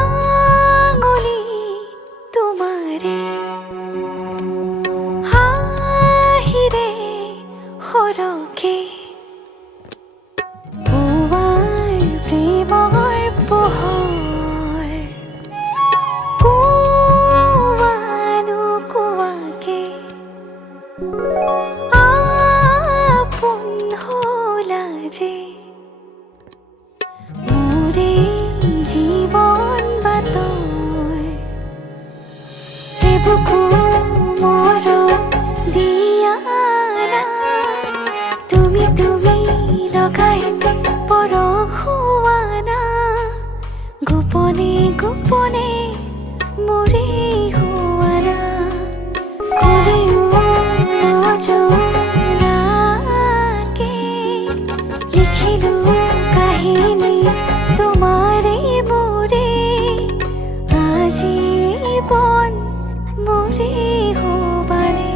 ৰাঙলি তোমাৰে হাহিৰে হৰকে পুৱাৰ প্ৰেমৰ পোহৰ কোৱানো কোৱাকে আপোন হলা যে মোৰে জীৱন বাতৰ এবুকু মোৰ দিয়া না তুমি তুমি লগাইতে পৰখুৱানা গোপনে গোপনে মোৰে হোৱানা খুলিও নজনাকে লিখিলো কাহিনী তোমাৰে মোৰে আজীৱন মোৰে হ'বানে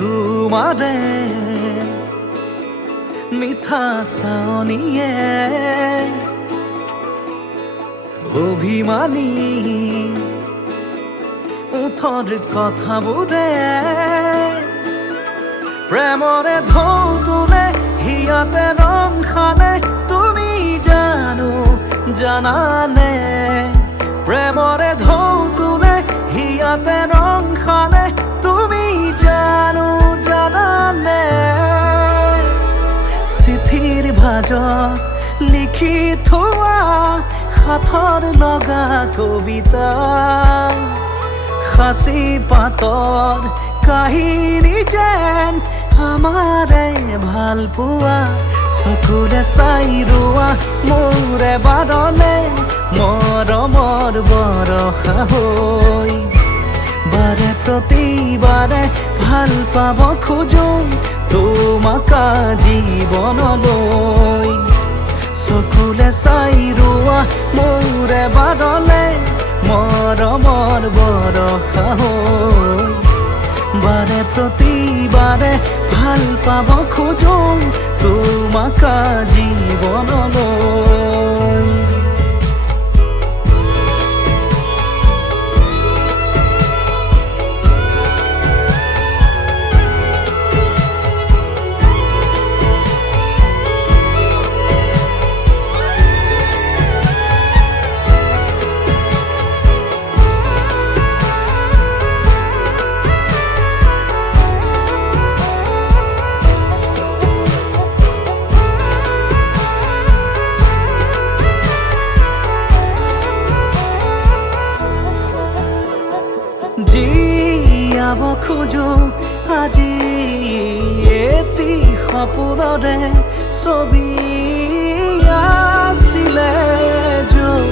তোমাৰে মিঠা চাৱনিয়ে অভিমানী ওঠৰ কথাবোৰে প্ৰেমৰে ঢৌ তোলে হিয়াতে ৰং সানে তুমি জানানে প্ৰেমৰে ঢৌ তোলে হিয়াতে ৰং সানে তুমি জানানে চিঠিৰ ভাজত লিখি থোৱা সাথৰ লগা কবিতা সাঁচি পাতৰ কাহিনী যেন আমাৰে ভাল পোৱা চকুৰে চাই ৰোৱা মোৰে বাৰলে মৰমৰ বৰষা হৈ বাৰে প্ৰতিবাৰে ভাল পাব খোজো তোমাক জীৱনলৈ চকুলে চাই ৰোৱা মোৰে বাৰলে মৰমৰ বৰষা হৈ বাৰে প্ৰতিবাৰে ভাল পাব খোজো তোমাক জীৱনলৈ জীয়াব খোজো আজি এটি সপোনৰে ছবি আছিলে য'ত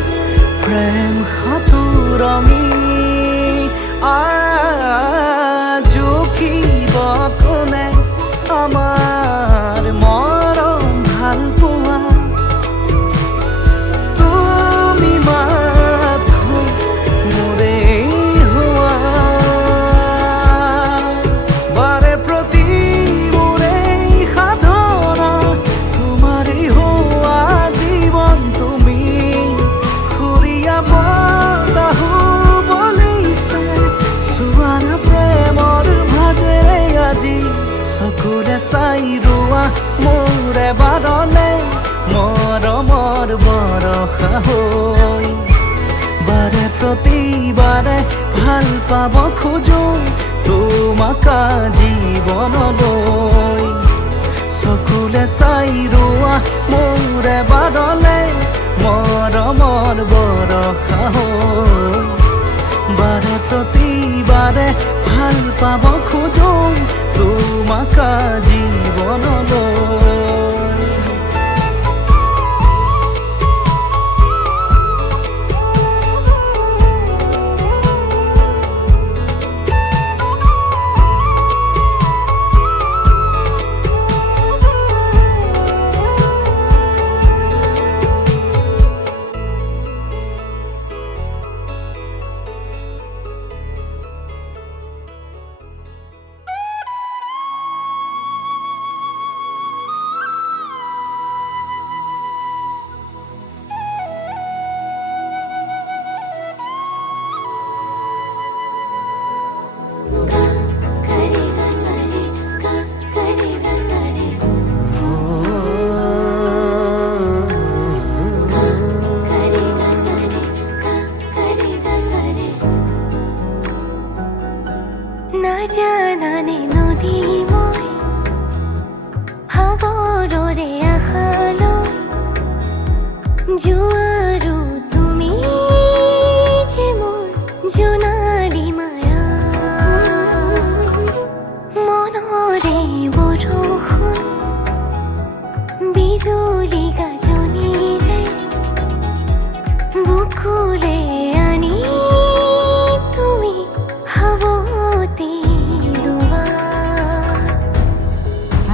প্ৰেম সাঁতোৰমি জুখিব কোনে আমাৰ মৰম ভাল পোৱা তুমি মাথো মোৰে বতাহু পাব খোজো তোমাক জীৱনলৈ চকুলে চাই ৰোৱা মোৰ এবাৰলে মৰমৰ বৰষা হৈ বাৰে প্ৰতিবাৰে ভাল পাব খোজো তোমাক জীৱনলৈ নাজানানে নদী মই সাগৰৰে আশালৈ জোৱাৰো তুমি যে মোৰ জোনালী মায়া মনৰে বৰষুণ বিজুলী গাজনিৰে বুকুলে আনি তুমি হাবতি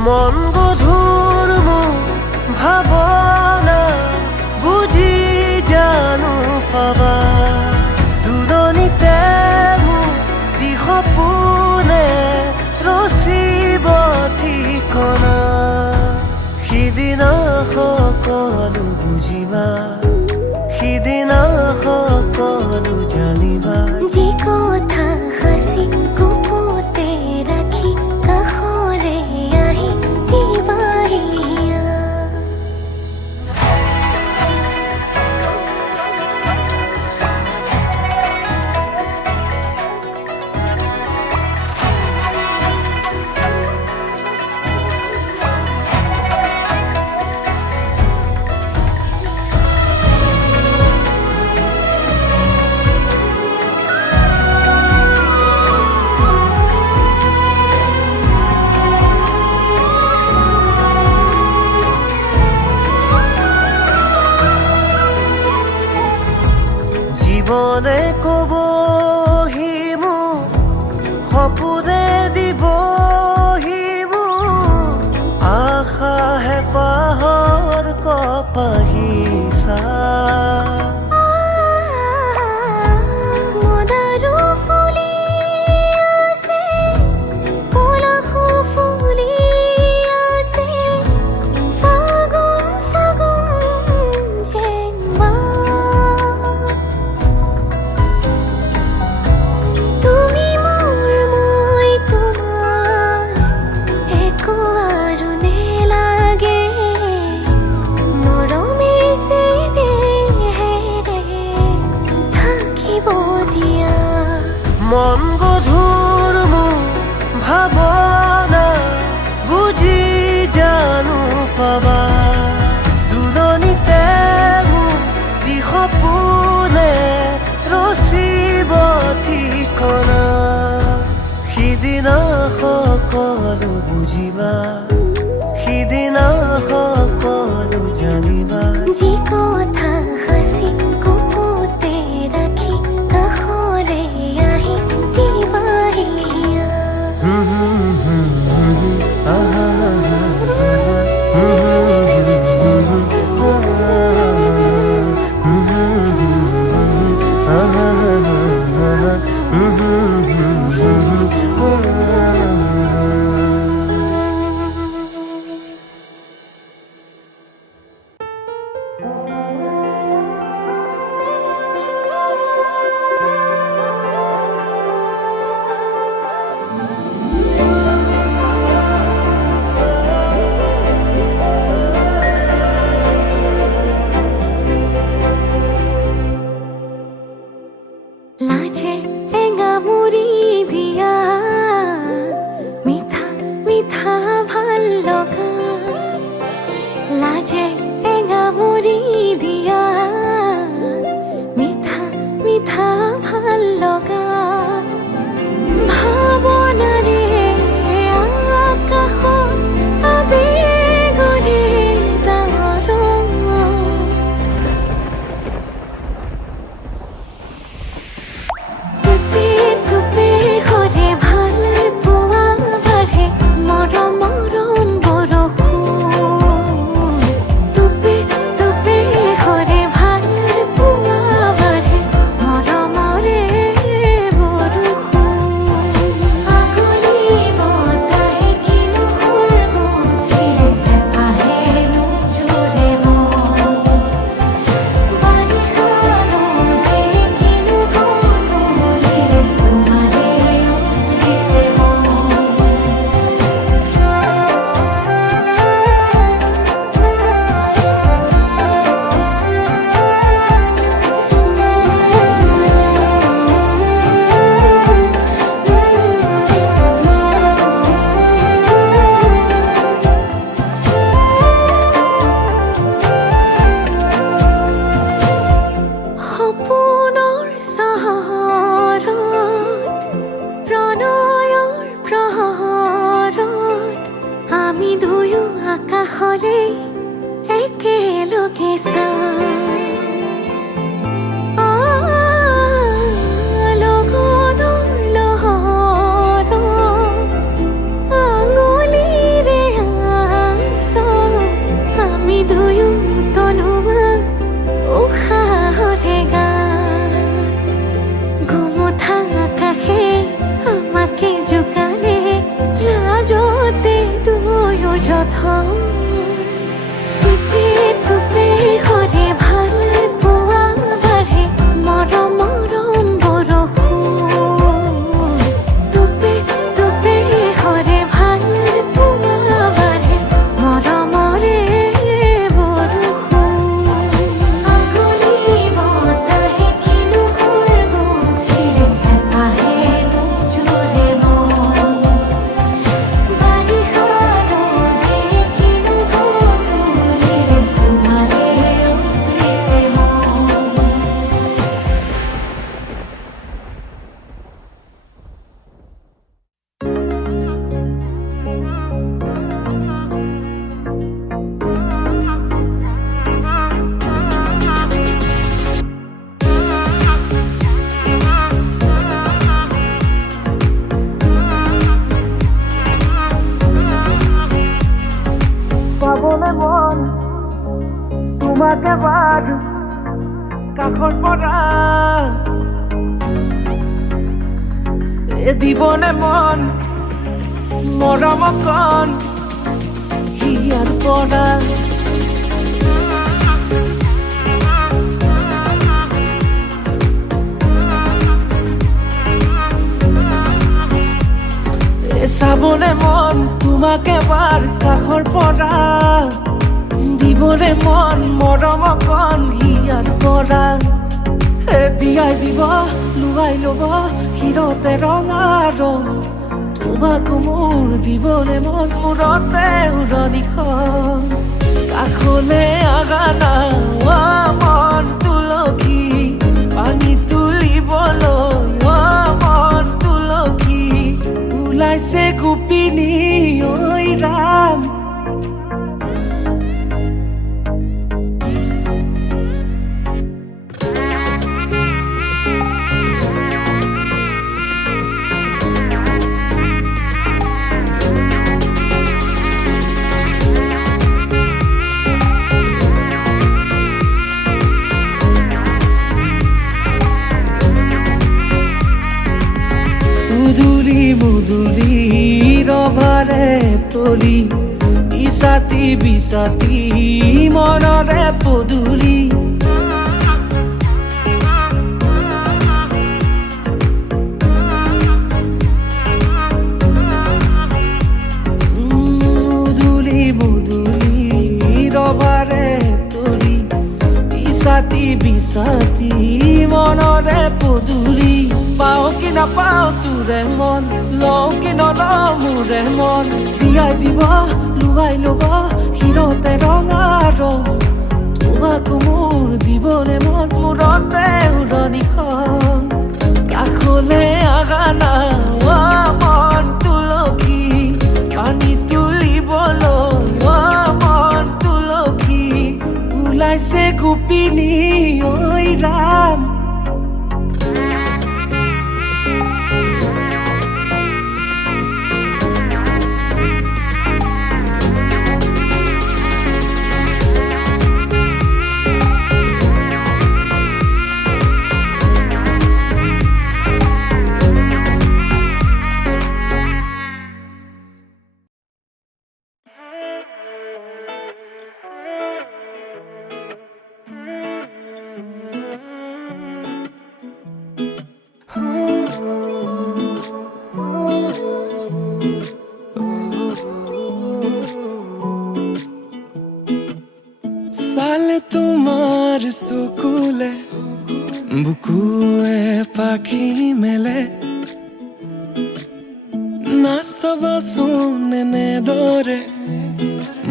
মন গধুৰ মোৰ ভাৱনা বুজি জানো পাবা দুৰণিতে মোৰ যি সপোনে ৰচিব ঠিকনা সিদিনা সকলো বুজিবা সিদিনা সকলো জানিবা যি কথা সাঁচি গুপুতে ৰাখি কাষৰে আহি দিবাহিয়া জীৱনে ক'বহি মোক সপোনে দিবহি মোক আশা হেঁপাহৰ কপাহিচা মদাৰো ফুলি আছে পলাশো ফুলি আছে ফাগুন ফাগুন যেন তুমি মোৰ মই তোমাৰ একো আৰু নেলাগে মৰমে সে দেহেৰে থাকিব দিয়া মন গধুৰ মোৰ ভাৱনা বুজি জানো পাবা দুৰণিতে মোৰ যি সপোনে ৰচিব ঠিকনা সিদিনা সকলো বুজিবা সিদিনা সকলো জানিবা যি কথা সাঁচি গুপুতে ৰাখি কাষৰে আহি দিবাহিয়া লাজে এঙামুৰ হলে একেলগে লগনৰ লহৰত আঙুলিৰে আমি দুয়ো তনুৱা উশাহৰে গান গোমঠা আকাশে আমাকে জোকালে লাজতে দুয়ো যথন টুপে টুপে সৰে ভাল পোৱা বাঢ়ে মৰম মৰম বৰষুণ টুপে টুপে সৰে ভাল পোৱা বাঢ়ে মৰমৰে বৰষুণ আগুলি বতাহে কিনো সুৰগুঠিৰে হেঁপাহে নোজোৰে মন বাৰিষাৰৰে কিনো ঢৌতুলিৰে তোমাৰে উঠিছে মন পাবলে মন তোমাকে বাদ কাষৰ পৰা দিবনে মন মৰম কণ হিয়াৰ পৰা চাবলে মন তোমাকে বাৰ কাষৰ পৰা দিবলে মন মৰম কণ হিয়াৰ পৰা দিয়াই দিব লুৱাই ল'ব হিৰতে ৰঙা ৰং তোমাক মোৰ দিবলে মন মূৰতে উৰণিখন কাষলে আগানা মন তুলসী পানী তুলিবলৈ মন তুলসী ওলাইছে গোপিনী ঐ ৰাম মুদুলি মুদুলি ৰভাৰে তলি বিছাতি বিছাতি মনৰে পদুলি মুদুলি মুদুলি ৰভাৰে তলি বিছাতি বিছাতি মনৰে পদুলি পাও কি নাপাও তোৰে মন লওঁ কি নলওঁ মোৰে মন দিয়াই দিব লুৱাই ল'ব হিৰতে ৰঙা ৰং তোমাক মোৰ দিবলে মন মূৰতে উৰণিখন কাষলে আগানা মন তুলসী পানী তুলিবলৈ মন তুলসী ওলাইছে গোপিনী ঐ ৰাম চালে তোমাৰ চকুলে বুকুৱে পাখি মেলে নাচাবচোন এনেদৰে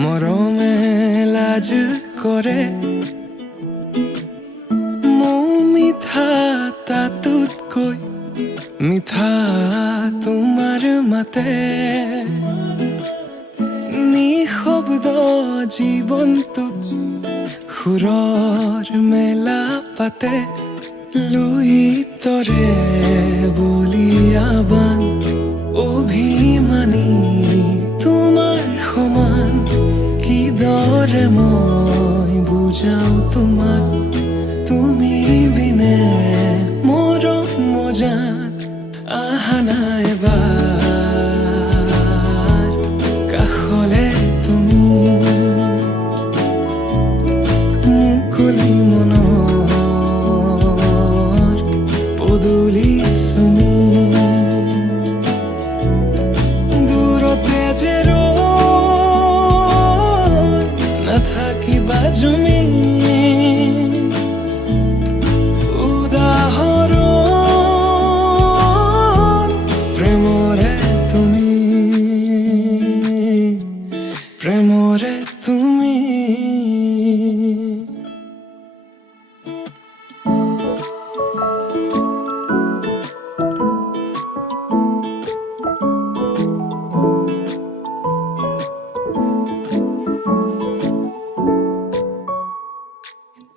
মৰমে লাজ কৰে মোৰ মিঠা তাতোতকৈ মিঠা তোমাৰ মাতে নিঃশব্দ জীৱনটোত সুৰৰ মেলা পাতে লুইতৰে বলিয়াবান অভিমানী তোমাৰ সমান কিদৰে মই বুজাও তোমাক তুমি বিনে মৰম মজাত আহা নাই এবাৰ কাষলে তুমি মুকলি মনৰ পদূলি চুমি দূৰতে যে ৰৈ নাথাকিবা জুমি উদাহৰণ প্ৰেমৰে তুমি প্ৰেমৰে তুমি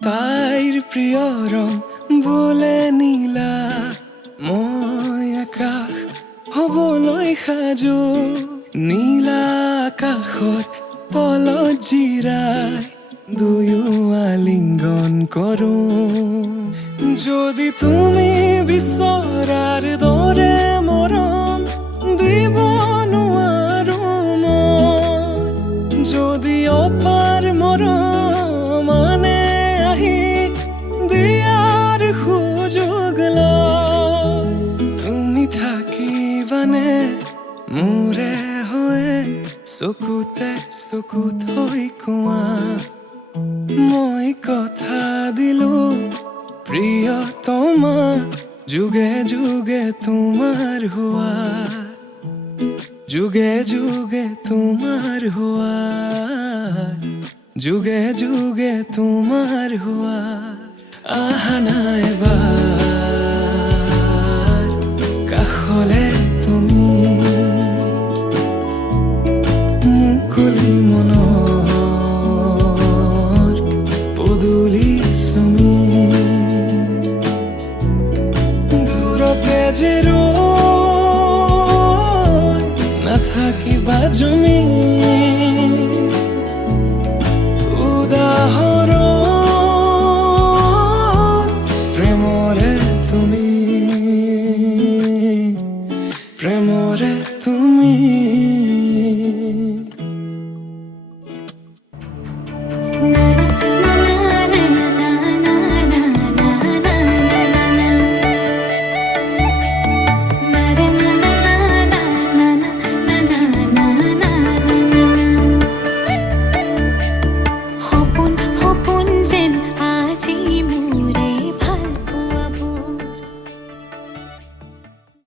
তাইৰ প্ৰিয় ৰং বোলে নীলা মই আকাশ হবলৈ সাজু নীলা আকাশৰ তলত জিৰাই দুয়ো আলিংগন কৰো যদি তুমি বিচৰাৰ দৰে মৰম দিব নোৱাৰো মই যদি অপাৰ মৰম মানে আহি দিয়াৰ সুযোগ লয় তুমি থাকিবানে মোৰে হৈ চকুতে চকুত হৈ কোৱা মই কথা দিলো প্ৰিয়তমা যুগে যুগে তোমাৰ হোৱা যুগে যুগে তোমাৰ হোৱা যুগে যুগে তোমাৰ হোৱা আহা নাই এবাৰ কাষলে তুমি মুকলি মনৰ পদূলি চুমি দূৰতে যে ৰৈ নাথাকিবা জুমি উদাহৰণ প্ৰেমৰে তুমি প্ৰেমৰে তুমি